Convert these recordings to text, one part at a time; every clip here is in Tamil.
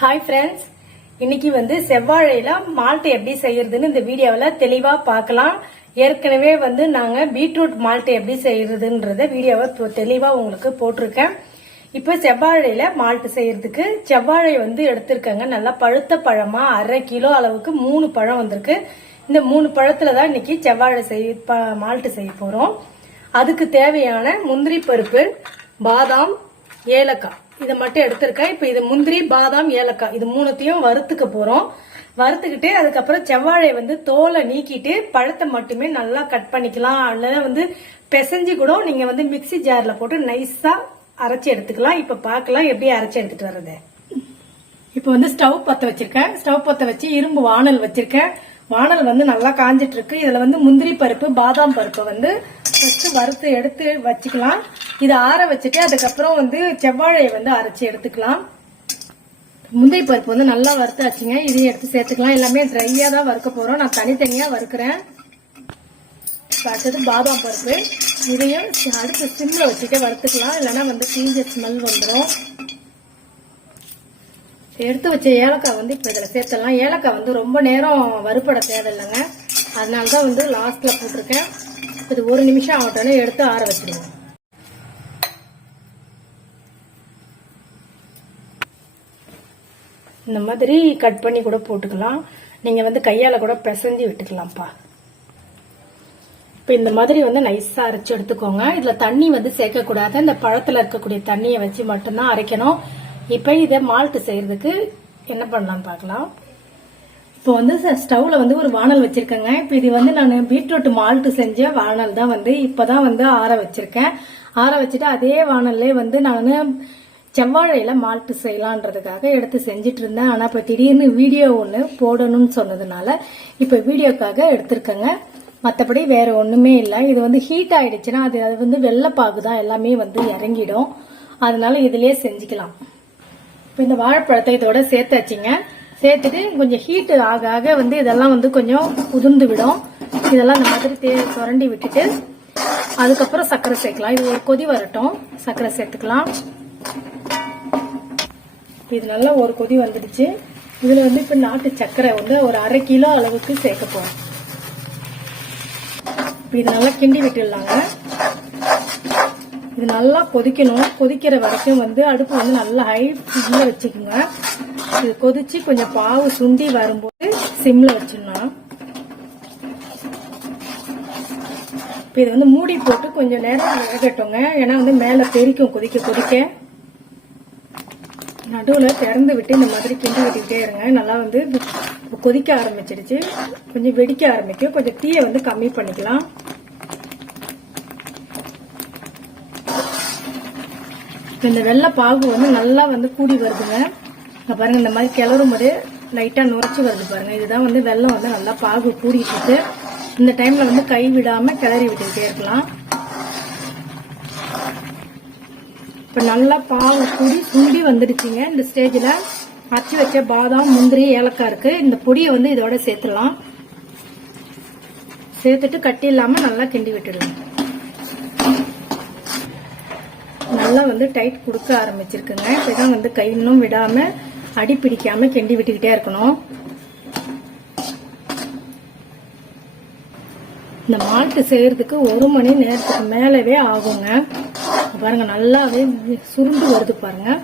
ஹாய் ஃப்ரெண்ட்ஸ் இன்னைக்கு வந்து செவ்வாழையில மால்ட் எப்படி செய்யறதுன்னு இந்த வீடியோவில் தெளிவா பார்க்கலாம். ஏற்கனவே வந்து நாங்க பீட்ரூட் மால்ட் எப்படி செய்யறதுன்றத வீடியோவை தொ- தெளிவா உங்களுக்கு போட்டிருக்கேன். இப்போ செவ்வாழையில மால்ட் செய்யறதுக்கு செவ்வாழை வந்து எடுத்திருக்கேங்க. நல்லா பழுத்த பழமா அரை கிலோ அளவுக்கு மூணு பழம் வந்திருக்கு. இந்த மூணு பழத்துல தான் இன்னைக்கு செவ்வாழை செய் ப- மால்ட் செய்ய போறோம். அதுக்கு தேவையான முந்திரி பருப்பு பாதாம் ஏலக்காய். இதை மட்டும் எடுத்திருக்கேன் இப்போ இது முந்திரி பாதாம் ஏலக்காய். இது மூணுத்தையும் வறுத்துக்க போறோம். வறுத்துக்கிட்டு அதுக்கப்புறம் செவ்வாழை வந்து தோலை நீக்கிட்டு பழத்தை மட்டுமே நல்லா கட் பண்ணிக்கலாம். அல்லது வந்து பிசைஞ்சு கூட நீங்க வந்து மிக்ஸி ஜார்ல போட்டு நைஸா அரைச்சி எடுத்துக்கலாம். இப்ப பார்க்கலாம் எப்படி அரைச்சி எடுத்துட்டு வர்றது. இப்போ வந்து ஸ்டவ் பத்த வச்சிருக்கேன். ஸ்டவ் பத்த வச்சு இரும்பு வானல் வச்சிருக்கேன். வானல் வந்து நல்லா காஞ்சிட்டு இருக்கு. இதுல வந்து முந்திரி பருப்பு பாதாம் பருப்பை வந்து ஃபர்ஸ்ட் வறுத்து எடுத்து வச்சுக்கலாம். இதை ஆற வச்சுட்டு அதுக்கப்புறம் வந்து செவ்வாழையை வந்து அரைச்சி எடுத்துக்கலாம். முந்தை பருப்பு வந்து நல்லா வறுத்தாச்சுங்க. இதையும் எடுத்து சேர்த்துக்கலாம். எல்லாமே ட்ரையாக தான் வறுக்க போகிறோம் நான் தனித்தனியாக வறுக்கிறேன். அடுத்தது பாதாம் பருப்பு. இதையும் அடுத்து சிம்மில் வச்சுட்டு வறுத்துக்கலாம். இல்லைன்னா வந்து தீஞ்ச ஸ்மெல் வந்துடும் எடுத்து வச்ச ஏலக்காய் வந்து இப்போ இதில் சேர்த்துடலாம். ஏலக்காய் வந்து ரொம்ப நேரம் வறுப்பட தேவையில்லைங்க. அதனால தான் வந்து லாஸ்ட்டில் போட்டிருக்கேன். இது ஒரு நிமிஷம் ஆகட்டோன்னே எடுத்து ஆற வச்சிடுவோம். இந்த மாதிரி கட் பண்ணி கூட போட்டுக்கலாம். நீங்க வந்து கையால கூட பிசைஞ்சு விட்டுக்கலாம்ப்பா. இப்போ இந்த மாதிரி வந்து நைஸா அரைச்சு எடுத்துக்கோங்க. இதுல தண்ணி வந்து சேர்க்கக்கூடாது இந்த பழத்துல இருக்கக்கூடிய தண்ணியை வச்சு மட்டும்தான் அரைக்கணும். இப்போ இதை மால்ட் செய்யறதுக்கு என்ன பண்ணலாம் பார்க்கலாம். இப்போ வந்து ஸ்டவ்ல வந்து ஒரு வானல் வச்சிருக்கேங்க. இப்போ இது வந்து நான் பீட்ரூட் மால்ட் செஞ்ச வானல் தான் வந்து இப்பதான் வந்து ஆற வச்சிருக்கேன். ஆற வச்சுட்டு அதே வானல்லே வந்து நான் செவ்வாழையில் மால்ட்டு செய்யலான்றதுக்காக எடுத்து செஞ்சுட்டு இருந்தேன் ஆனால் இப்போ திடீர்னு வீடியோ ஒன்று போடணும்னு சொன்னதுனால இப்போ வீடியோக்காக எடுத்திருக்கேங்க. மற்றபடி வேறு ஒன்றுமே இல்லை. இது வந்து ஹீட் ஆகிடுச்சுன்னா அது அது வந்து வெள்ளைப்பாகு தான். எல்லாமே வந்து இறங்கிடும். அதனால இதுலேயே செஞ்சுக்கலாம். இப்போ இந்த வாழைப்பழத்தை இதோட சேர்த்தாச்சுங்க. சேர்த்துட்டு கொஞ்சம் ஹீட்டு ஆக ஆக வந்து இதெல்லாம் வந்து கொஞ்சம் உதிர்ந்து விடும் இதெல்லாம் இந்த மாதிரி தே சுரண்டி விட்டுட்டு அதுக்கப்புறம் சர்க்கரை சேர்க்கலாம். இது ஒரு கொதி வரட்டும். சர்க்கரை சேர்த்துக்கலாம். இப்போ இது நல்லா ஒரு கொதி வந்துடுச்சு. இதில் வந்து இப்போ நாட்டு சர்க்கரை வந்து ஒரு அரை கிலோ அளவுக்கு சேர்க்க போகிறோம் இப்போ இது நல்லா கிண்டி விட்டுடலாங்க. இது நல்லா கொதிக்கணும். கொதிக்கிற வரைக்கும் வந்து அடுப்பு வந்து நல்லா ஹை ஃபில்ல வச்சுக்கோங்க. இது கொதிச்சு கொஞ்சம் பாவு சுண்டி வரும்போது சிம்ல வச்சிடலாம். இப்போ இது வந்து மூடி போட்டு கொஞ்சம் நேரம் வேகட்டுங்க. ஏன்னா வந்து மேலே பெரிக்கும் கொதிக்க கொதிக்க. நடுவில் திறந்து விட்டு இந்த மாதிரி கிண்டி விட்டுக்கிட்டே இருங்க. நல்லா வந்து கொதிக்க ஆரம்பிச்சிடுச்சு கொஞ்சம் வெடிக்க ஆரம்பிக்கும். கொஞ்சம் தீயை வந்து கம்மி பண்ணிக்கலாம். இந்த வெள்ளை பாகு வந்து நல்லா வந்து கூடி வருதுங்க. பாருங்க இந்த மாதிரி கிளறும் போது லைட்டா நுரைச்சி வருது பாருங்க. இதுதான் வந்து வெள்ளம் வந்து நல்லா பாகு கூடிட்டு இந்த டைம்ல வந்து கை விடாம கிளறி விட்டுக்கிட்டே இருக்கலாம். இப்போ நல்லா பாவு கூடி சுண்டி வந்துடுச்சுங்க. இந்த ஸ்டேஜில் அரைச்சி வச்ச பாதாம் முந்திரி ஏலக்காய் இருக்குது இந்த பொடியை வந்து இதோட சேர்த்துடலாம். சேர்த்துட்டு கட்டி இல்லாமல் நல்லா கிண்டி விட்டுடுங்க. நல்லா வந்து டைட் கொடுக்க ஆரம்பிச்சிருக்குங்க. இப்போதான் வந்து கை இன்னும் விடாமல் அடி பிடிக்காமல் கிண்டி விட்டுக்கிட்டே இருக்கணும். இந்த மால்ட்டு செய்யறதுக்கு ஒரு மணி நேரத்துக்கு மேலவே ஆகுங்க. பாருங்க நல்லாவே சுருண்டு வருது பாருங்க.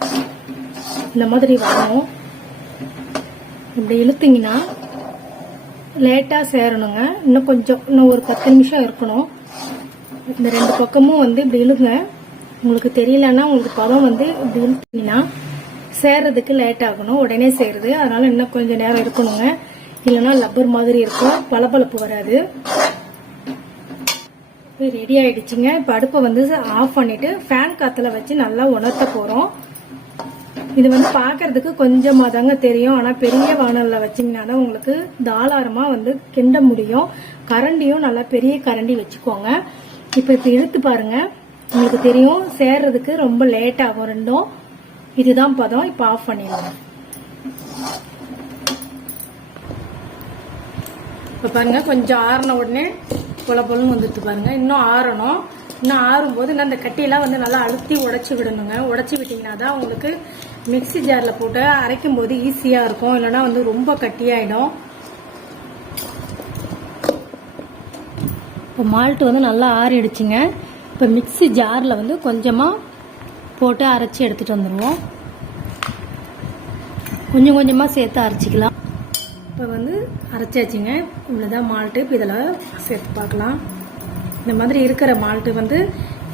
இந்த மாதிரி வரணும். இப்படி இழுத்தீங்கன்னா லேட்டாக சேரணுங்க. இன்னும் கொஞ்சம் இன்னும் ஒரு பத்து நிமிஷம் இருக்கணும். இந்த ரெண்டு பக்கமும் வந்து இப்படி இழுங்க. உங்களுக்கு தெரியலன்னா உங்களுக்கு பதம் வந்து இப்படி இழுத்தீங்கன்னா சேர்றதுக்கு லேட் ஆகணும். உடனே சேருது. அதனால இன்னும் கொஞ்சம் நேரம் இருக்கணுங்க. இல்லைன்னா லப்பர் மாதிரி இருக்கும். பளபளப்பு வராது. ரெடி ஆயிடுச்சுங்க. இப்போ அடுப்பை வந்து ஆஃப் பண்ணிட்டு ஃபேன் காத்துல வச்சு நல்லா உணர்த்த போறோம். இது வந்து பாக்குறதுக்கு கொஞ்சமா தாங்க தெரியும். ஆனா பெரிய வானல்ல வச்சீங்கன்னா தான் உங்களுக்கு தாளாரமா வந்து கிண்ட முடியும். கரண்டியும் நல்லா பெரிய கரண்டி வச்சுக்கோங்க. இப்ப இப்ப இழுத்து பாருங்க. உங்களுக்கு தெரியும் சேர்றதுக்கு ரொம்ப லேட் ஆகும் ரெண்டும். இதுதான் பதம். இப்ப ஆஃப் பண்ணிடலாம் இப்ப பாருங்க கொஞ்சம் ஆறின உடனே பொல பொலன்னு வந்துட்டு பாருங்க. இன்னும் ஆறணும். இன்னும் ஆறும்போது இன்னும் அந்த கட்டியெல்லாம் வந்து நல்லா அழுத்தி உடைச்சி விடணுங்க. உடச்சி விட்டிங்கன்னா தான் உங்களுக்கு மிக்ஸி ஜாரில் போட்டு அரைக்கும் போது ஈஸியாக இருக்கும். இல்லைன்னா வந்து ரொம்ப கட்டியாயிடும். இப்போ மால்ட்டு வந்து நல்லா ஆறிடுச்சுங்க. இப்போ மிக்ஸி ஜாரில் வந்து கொஞ்சமாக போட்டு அரைச்சி எடுத்துகிட்டு வந்துடுவோம் கொஞ்சம் கொஞ்சமாக சேர்த்து அரைச்சிக்கலாம். இப்போ வந்து அரைச்சாச்சுங்க. இவ்வளோதான் மால்ட்டு இப்போ இதெல்லாம் சேர்த்து பார்க்கலாம். இந்த மாதிரி இருக்கிற மால்ட்டு வந்து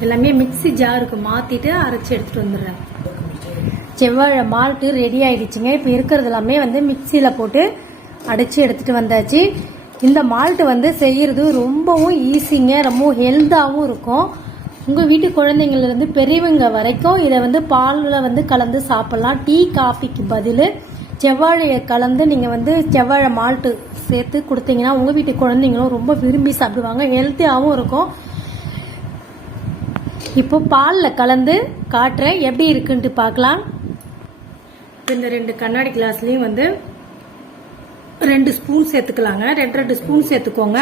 எல்லாமே மிக்ஸி ஜாருக்கு மாற்றிட்டு அரைச்சி எடுத்துகிட்டு வந்துடுறேன். செவ்வாழை மால்ட்டு ரெடி ஆகிடுச்சிங்க இப்போ இருக்கிறது எல்லாமே வந்து மிக்சியில் போட்டு அடித்து எடுத்துகிட்டு வந்தாச்சு. இந்த மால்ட்டு வந்து செய்கிறது ரொம்பவும் ஈஸிங்க ரொம்ப ஹெல்த்தாகவும் இருக்கும். உங்கள் வீட்டு குழந்தைங்கள்லேருந்து பெரியவங்க வரைக்கும் இதை வந்து பாலில் வந்து கலந்து சாப்பிட்லாம். டீ காஃபிக்கு பதில். செவ்வாழையை கலந்து நீங்கள் வந்து செவ்வாழை மால்ட்டு சேர்த்து கொடுத்தீங்கன்னா உங்கள் வீட்டு குழந்தைங்களும் ரொம்ப விரும்பி சாப்பிடுவாங்க. ஹெல்த்தியாகவும் இருக்கும். இப்போ பாலில் கலந்து காட்டுறேன் எப்படி இருக்குன்ட்டு பார்க்கலாம். இந்த ரெண்டு கண்ணாடி கிளாஸ்லேயும் வந்து ரெண்டு ஸ்பூன் சேர்த்துக்கலாங்க. ரெண்டு ரெண்டு ஸ்பூன் சேர்த்துக்கோங்க.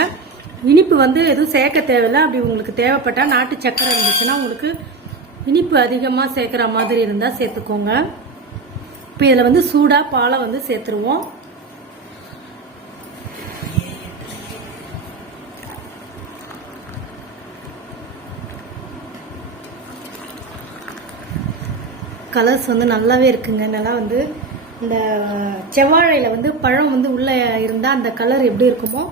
இனிப்பு வந்து எதுவும் சேர்க்க தேவையில்ல. அப்படி உங்களுக்கு தேவைப்பட்டால் நாட்டு சக்கரை இருந்துச்சுன்னா உங்களுக்கு இனிப்பு அதிகமாக சேர்க்குற மாதிரி இருந்தால் சேர்த்துக்கோங்க. இப்போ இதில் வந்து சூடாக பாலை வந்து சேர்த்துருவோம். கலர்ஸ் வந்து நல்லாவே இருக்குங்க. நல்லா வந்து இந்த செவ்வாழையில் வந்து பழம் வந்து உள்ளே இருந்தால் அந்த கலர் எப்படி இருக்குமோ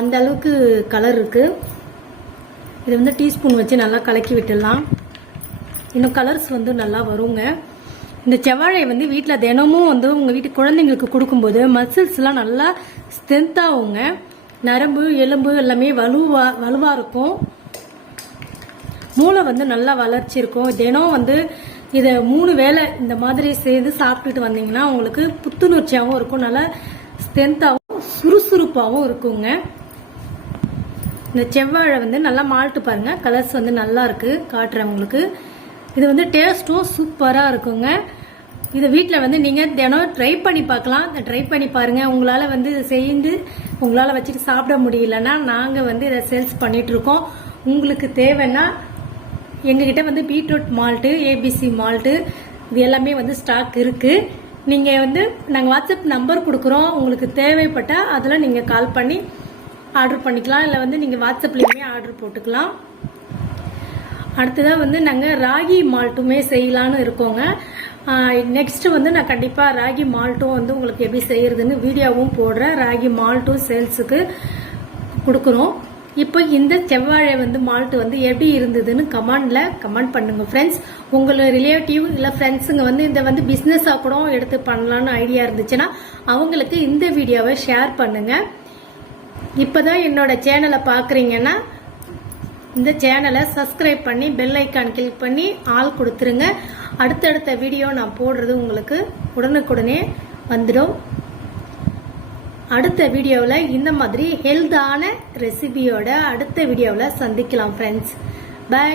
அந்த அளவுக்கு கலர் இருக்குது இது வந்து டீஸ்பூன் வச்சு நல்லா கலக்கி விட்டுடலாம். இன்னும் கலர்ஸ் வந்து நல்லா வருங்க. இந்த செவ்வாழை வந்து வீட்டில் தினமும் வந்து உங்கள் வீட்டு குழந்தைங்களுக்கு கொடுக்கும்போது மசில்ஸ்லாம் நல்லா ஸ்ட்ரென்த்தாகுங்க நரம்பு எலும்பு எல்லாமே வலுவா வலுவாக இருக்கும். மூளை வந்து நல்லா வளர்ச்சி இருக்கும். தினம் வந்து இதை மூணு வேளை இந்த மாதிரி செய்து சாப்பிட்டுட்டு வந்தீங்கன்னா உங்களுக்கு புத்துணர்ச்சியாகவும் இருக்கும். நல்லா ஸ்ட்ரென்த்தாகவும் சுறுசுறுப்பாகவும் இருக்குங்க. இந்த செவ்வாழை வந்து நல்லா மால்ட்டு பாருங்கள் கலர்ஸ் வந்து நல்லா இருக்குது காட்டுறேன் உங்களுக்கு. இது வந்து டேஸ்ட்டும் சூப்பராக இருக்குங்க. இதை வீட்டில் வந்து நீங்கள் தினம் ட்ரை பண்ணி பார்க்கலாம். ட்ரை பண்ணி பாருங்கள் உங்களால் வந்து செய்து உங்களால் வச்சுட்டு சாப்பிட முடியலன்னா நாங்கள் வந்து இதை சேல்ஸ் பண்ணிகிட்ருக்கோம் உங்களுக்கு தேவைன்னா எங்ககிட்ட வந்து பீட்ரூட் மால்ட்டு ஏபிசி மால்ட்டு இது எல்லாமே வந்து ஸ்டாக் இருக்குது நீங்கள் வந்து நாங்கள் வாட்ஸ்அப் நம்பர் கொடுக்குறோம். உங்களுக்கு தேவைப்பட்டால் அதில் நீங்கள் கால் பண்ணி ஆர்டர் பண்ணிக்கலாம். இல்லை வந்து நீங்கள் வாட்ஸ்அப்லேயுமே ஆர்டர் போட்டுக்கலாம். அடுத்ததாக வந்து நாங்கள் ராகி மால்ட்டுமே செய்யலான்னு இருக்கோங்க. நெக்ஸ்ட் வந்து நான் கண்டிப்பாக ராகி மால்ட்டும் வந்து உங்களுக்கு எப்படி செய்யறதுன்னு வீடியோவும் போடுறேன். ராகி மால்ட்டும் சேல்ஸுக்கு கொடுக்குறோம். இப்போ இந்த செவ்வாழை வந்து மால்ட் வந்து எப்படி இருந்ததுன்னு கமெண்ட்ல கமெண்ட் பண்ணுங்க ஃப்ரெண்ட்ஸ் உங்களோட ரிலேட்டிவ் இல்லை ஃப்ரெண்ட்ஸுங்க வந்து இந்த வந்து பிஸ்னஸாக கூட எடுத்து பண்ணலான்னு ஐடியா இருந்துச்சுன்னா அவங்களுக்கு இந்த வீடியோவை ஷேர் பண்ணுங்க. இப்போதான் என்னோட சேனலை பார்க்குறீங்கன்னா இந்த சேனலை சப்ஸ்கிரைப் பண்ணி பெல் ஐக்கான் கிளிக் பண்ணி ஆள் கொடுத்துருங்க. அடுத்தடுத்த வீடியோ நான் போடுறது உங்களுக்கு உடனுக்குடனே வந்துடும். அடுத்த வீடியோவில் இந்த மாதிரி ஹெல்த்தான ரெசிபியோட அடுத்த வீடியோவில் சந்திக்கலாம் ஃப்ரெண்ட்ஸ் பை